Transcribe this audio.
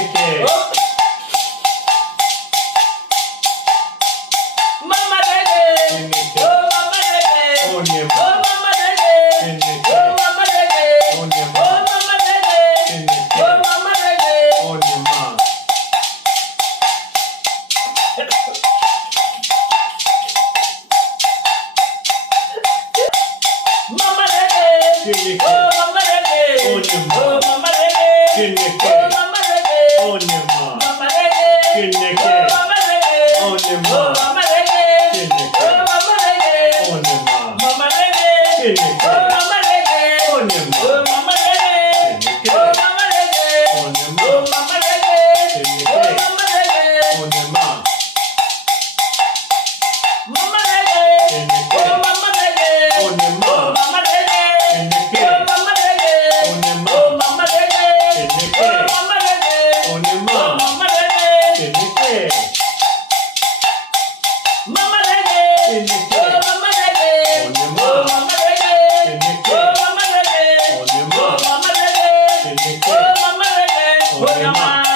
Chineke. Mama Dede. Chineke. Oh Mama Dede. Onye ma. Oh Mama Dede. Chineke. Oh Mama Dede. Onye ma. Oh Mama Dede. Chineke. Oh Mama Dede. Onye ma. Mama Dede. Chineke. Oh Mama Dede. Onye ma. Oh Mama Dede. Chineke. Oh Mama Dede. Onye ma. Mama Dede. Chineke. Oh Mama Dede. Onye Oh ma. Mama Dede. Chineke. Oh Mama Dede. Onye ma. Mama Dede. Chineke. Oh Mama Dede. Onye ma. Oh Mama Dede. Chineke. Oh Mama Dede. Onye ma. Oh Mama Dede. Chineke. Oh Mama Dede. Onye ma. Mama Dede. Chineke. Oh Mama Dede. Onye ma. Oh Mama Dede. Chineke. Oh Mama Dede. Onye ma. Oh Mama Dede. Chineke. Oh Mama Dede. Onye ma. Oh Mama Dede. Chineke. Mama Dede. Chineke. Oh Mama Dede. Onye ma. Oh Mama Dede. Chineke. Oh Mama Dede. Onye ma. Oh Mama Dede. Chineke. Oh Mama Dede. Onye ma.